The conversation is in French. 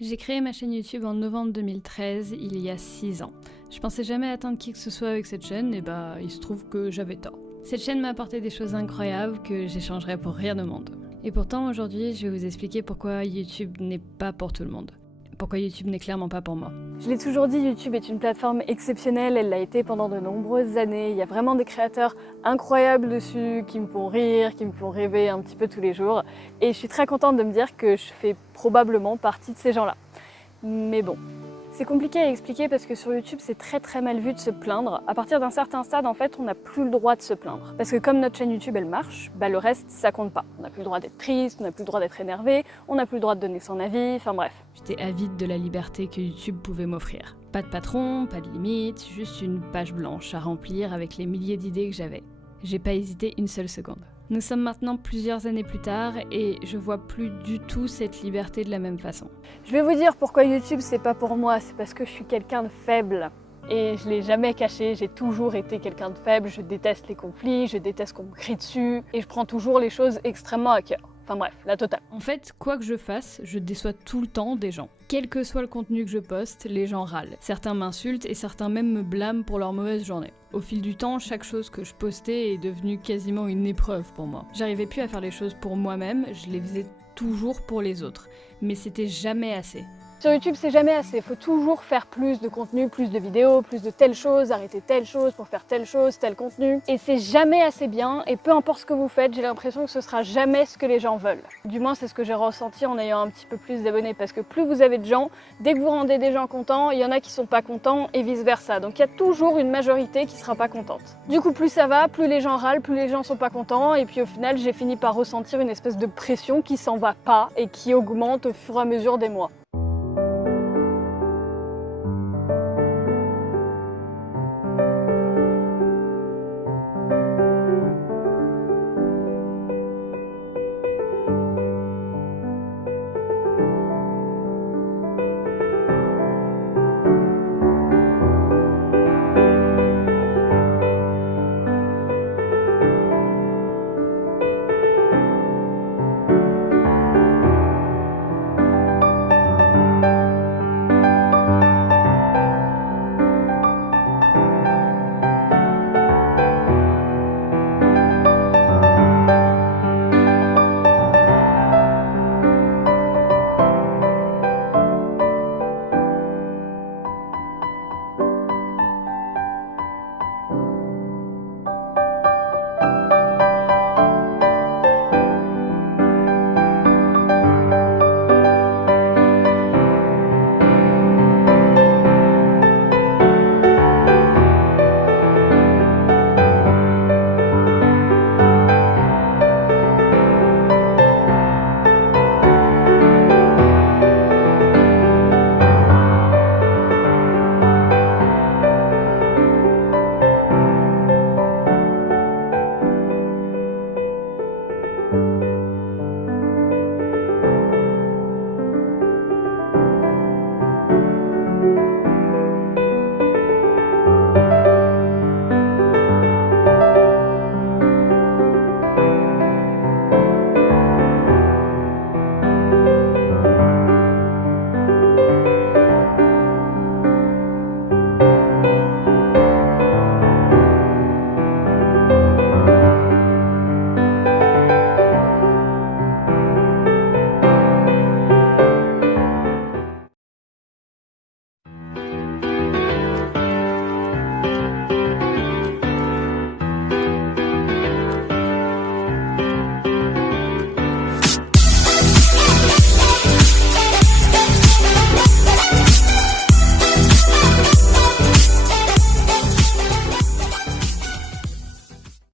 J'ai créé ma chaîne YouTube en novembre 2013, il y a 6 ans. Je pensais jamais atteindre qui que ce soit avec cette chaîne, et bah il se trouve que j'avais tort. Cette chaîne m'a apporté des choses incroyables que j'échangerais pour rien au monde. Et pourtant aujourd'hui, je vais vous expliquer pourquoi YouTube n'est pas pour tout le monde. Pourquoi YouTube n'est clairement pas pour moi. Je l'ai toujours dit, YouTube est une plateforme exceptionnelle, elle l'a été pendant de nombreuses années. Il y a vraiment des créateurs incroyables dessus, qui me font rire, qui me font rêver un petit peu tous les jours. Et je suis très contente de me dire que je fais probablement partie de ces gens-là. Mais bon, c'est compliqué à expliquer parce que sur YouTube, c'est très mal vu de se plaindre. À partir d'un certain stade, en fait, on n'a plus le droit de se plaindre. Parce que comme notre chaîne YouTube, elle marche, le reste, ça compte pas. On n'a plus le droit d'être triste, on n'a plus le droit d'être énervé, on n'a plus le droit de donner son avis, enfin bref. J'étais avide de la liberté que YouTube pouvait m'offrir. Pas de patron, pas de limite, juste une page blanche à remplir avec les milliers d'idées que j'avais. J'ai pas hésité une seule seconde. Nous sommes maintenant plusieurs années plus tard et je vois plus du tout cette liberté de la même façon. Je vais vous dire pourquoi YouTube c'est pas pour moi, c'est parce que je suis quelqu'un de faible. Et je l'ai jamais caché, j'ai toujours été quelqu'un de faible, je déteste les conflits, je déteste qu'on me crie dessus et je prends toujours les choses extrêmement à cœur. Enfin bref, la totale. En fait, quoi que je fasse, je déçois tout le temps des gens. Quel que soit le contenu que je poste, les gens râlent. Certains m'insultent et certains même me blâment pour leur mauvaise journée. Au fil du temps, chaque chose que je postais est devenue quasiment une épreuve pour moi. J'arrivais plus à faire les choses pour moi-même, je les faisais toujours pour les autres. Mais c'était jamais assez. Sur YouTube, c'est jamais assez. Il faut toujours faire plus de contenu, plus de vidéos, plus de telle chose, arrêter telle chose pour faire telle chose, tel contenu. Et c'est jamais assez bien. Et peu importe ce que vous faites, j'ai l'impression que ce sera jamais ce que les gens veulent. Du moins, c'est ce que j'ai ressenti en ayant un petit peu plus d'abonnés. Parce que plus vous avez de gens, dès que vous rendez des gens contents, il y en a qui sont pas contents et vice versa. Donc il y a toujours une majorité qui sera pas contente. Du coup, plus ça va, plus les gens râlent, plus les gens sont pas contents. Et puis au final, j'ai fini par ressentir une espèce de pression qui s'en va pas et qui augmente au fur et à mesure des mois.